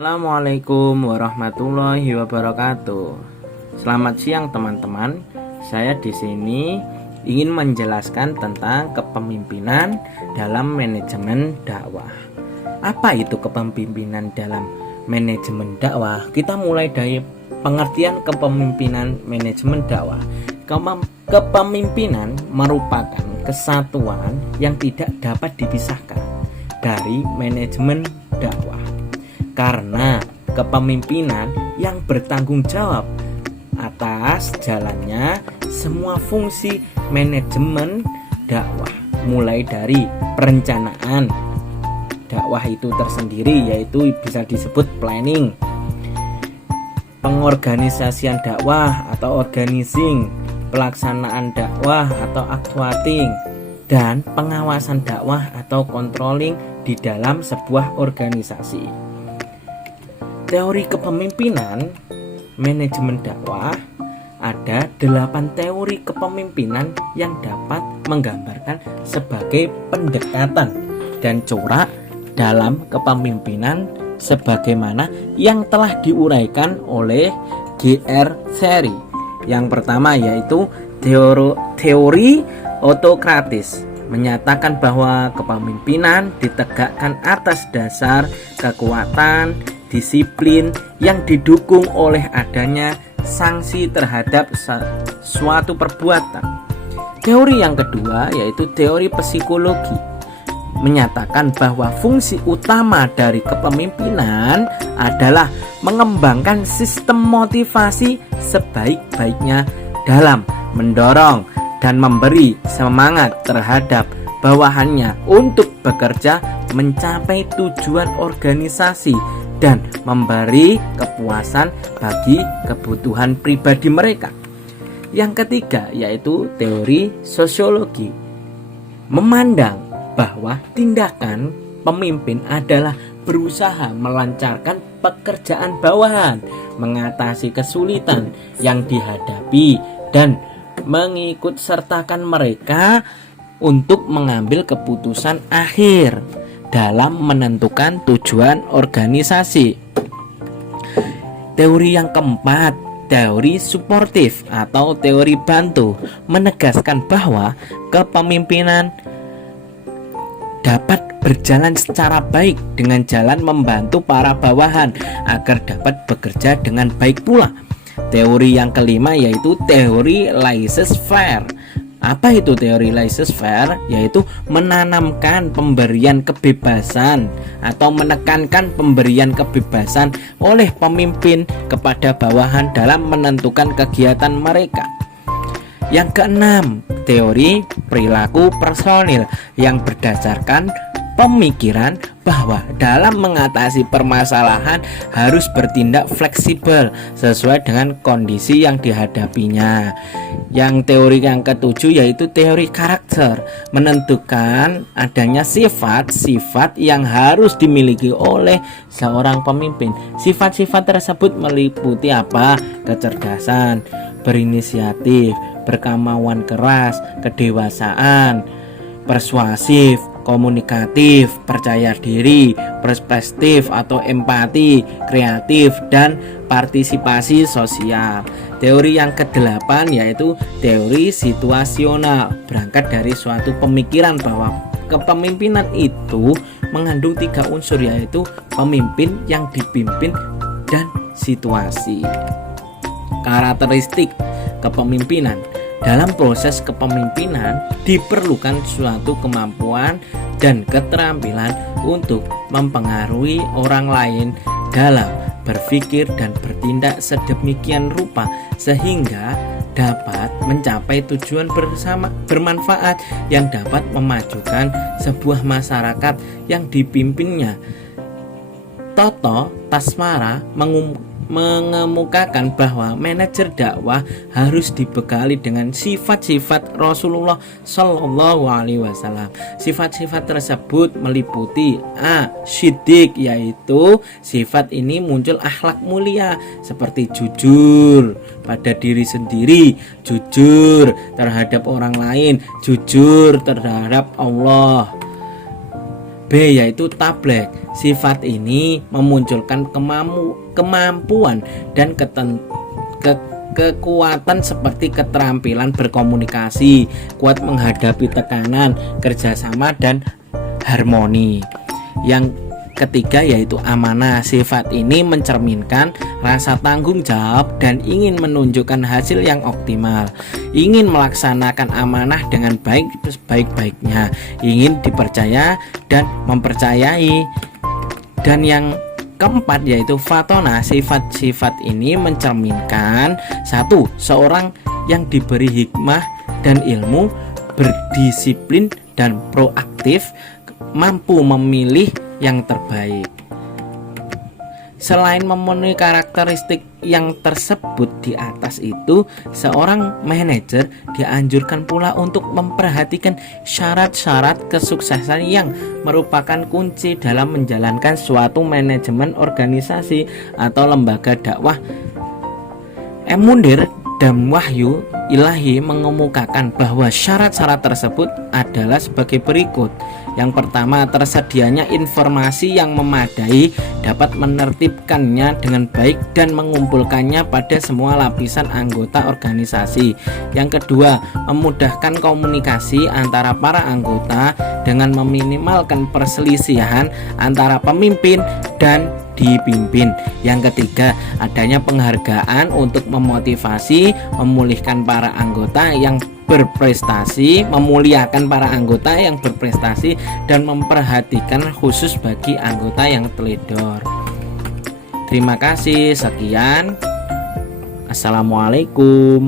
Assalamualaikum warahmatullahi wabarakatuh. Selamat siang teman-teman. Saya di sini ingin menjelaskan tentang kepemimpinan dalam manajemen dakwah. Apa itu kepemimpinan dalam manajemen dakwah? Kita mulai dari pengertian kepemimpinan manajemen dakwah. Kepemimpinan merupakan kesatuan yang tidak dapat dipisahkan dari manajemen dakwah, karena kepemimpinan yang bertanggung jawab atas jalannya semua fungsi manajemen dakwah, mulai dari perencanaan dakwah itu tersendiri, yaitu bisa disebut planning, pengorganisasian dakwah atau organizing, pelaksanaan dakwah atau actuating, dan pengawasan dakwah atau controlling di dalam sebuah organisasi. Teori kepemimpinan manajemen dakwah, ada 8 teori kepemimpinan yang dapat menggambarkan sebagai pendekatan dan corak dalam kepemimpinan sebagaimana yang telah diuraikan oleh G.R. Seri. Yang pertama yaitu teori autokratis, menyatakan bahwa kepemimpinan ditegakkan atas dasar kekuatan, disiplin yang didukung oleh adanya sanksi terhadap suatu perbuatan. Teori yang kedua yaitu teori psikologi, menyatakan bahwa fungsi utama dari kepemimpinan adalah mengembangkan sistem motivasi sebaik-baiknya dalam mendorong dan memberi semangat terhadap bawahannya untuk bekerja mencapai tujuan organisasi dan memberi kepuasan bagi kebutuhan pribadi mereka. Yang ketiga yaitu teori sosiologi, memandang bahwa tindakan pemimpin adalah berusaha melancarkan pekerjaan bawahan, mengatasi kesulitan yang dihadapi, dan mengikut sertakan mereka untuk mengambil keputusan akhir dalam menentukan tujuan organisasi. Teori yang keempat, teori suportif atau teori bantu, menegaskan bahwa kepemimpinan dapat berjalan secara baik dengan jalan membantu para bawahan agar dapat bekerja dengan baik pula. Teori yang kelima yaitu teori laissez-faire. Apa itu teori laissez-faire? Yaitu menanamkan pemberian kebebasan atau menekankan pemberian kebebasan oleh pemimpin kepada bawahan dalam menentukan kegiatan mereka. Yang keenam, teori perilaku personil yang berdasarkan pemikiran bahwa dalam mengatasi permasalahan harus bertindak fleksibel sesuai dengan kondisi yang dihadapinya. Yang teori yang ketujuh yaitu teori karakter, menentukan adanya sifat-sifat yang harus dimiliki oleh seorang pemimpin. Sifat-sifat tersebut meliputi apa? Kecerdasan, berinisiatif, berkemauan keras, kedewasaan, persuasif, komunikatif, percaya diri, perspektif atau empati, kreatif, dan partisipasi sosial. Teori yang kedelapan yaitu teori situasional, berangkat dari suatu pemikiran bahwa kepemimpinan itu mengandung 3 unsur, yaitu pemimpin, yang dipimpin, dan situasi. Karakteristik kepemimpinan. Dalam proses kepemimpinan diperlukan suatu kemampuan dan keterampilan untuk mempengaruhi orang lain dalam berpikir dan bertindak sedemikian rupa sehingga dapat mencapai tujuan bersama bermanfaat yang dapat memajukan sebuah masyarakat yang dipimpinnya. Toto Tasmara mengemukakan bahwa manajer dakwah harus dibekali dengan sifat-sifat Rasulullah Shallallahu Alaihi Wasallam. Sifat-sifat tersebut meliputi Siddiq, yaitu sifat ini muncul akhlak mulia seperti jujur pada diri sendiri, jujur terhadap orang lain, jujur terhadap Allah. B yaitu tablek. Sifat ini memunculkan kemampuan dan kekuatan seperti keterampilan berkomunikasi, kuat menghadapi tekanan, kerjasama, dan harmoni. Yang ketiga yaitu amanah. Sifat ini mencerminkan rasa tanggung jawab dan ingin menunjukkan hasil yang optimal, ingin melaksanakan amanah dengan baik-baiknya, ingin dipercaya dan mempercayai. Dan yang keempat yaitu fatona. Sifat-sifat ini mencerminkan satu, seorang yang diberi hikmah dan ilmu, berdisiplin dan proaktif, mampu memilih yang terbaik. Selain memenuhi karakteristik yang tersebut di atas itu, seorang manajer dianjurkan pula untuk memperhatikan syarat-syarat kesuksesan yang merupakan kunci dalam menjalankan suatu manajemen organisasi atau lembaga dakwah. M. Mundir dan Wahyu Ilahi mengemukakan bahwa syarat-syarat tersebut adalah sebagai berikut. Yang pertama, tersedianya informasi yang memadai dapat menertibkannya dengan baik dan mengumpulkannya pada semua lapisan anggota organisasi. Yang kedua, memudahkan komunikasi antara para anggota dengan meminimalkan perselisihan antara pemimpin dan dipimpin. Yang ketiga, adanya penghargaan untuk memotivasi, memulihkan para anggota yang berprestasi, memuliakan para anggota yang berprestasi, dan memperhatikan khusus bagi anggota yang teledor. Terima kasih, sekian. Assalamualaikum.